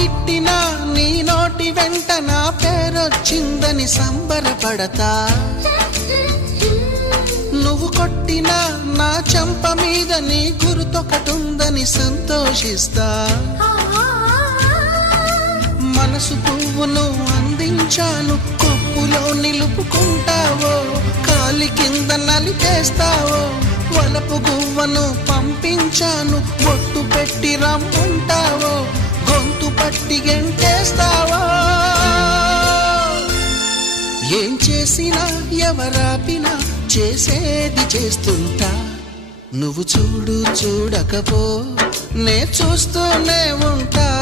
తిట్టినా నీ నోటి వెంట నా పేరొచ్చిందని సంబరపడతా. నువ్వు కొట్టినా నా చెంప మీద నీ గుర్తొకటుందని సంతోషిస్తా. మనసు పువ్వును అందించాను, కొప్పులో నిలుపుకుంటావో, కాలి కింద నలిపేస్తావో. వలపు గువ్వను పంపించాను, బొట్టు పెట్టి రమ్ముంటావో, గొంతు పట్టి గెంటేస్తావో. ఏం చేసినా ఎవరాపినా చేసేది చేస్తుంటా. నువ్వు చూడు చూడకపో నే చూస్తూనే ఉంటా.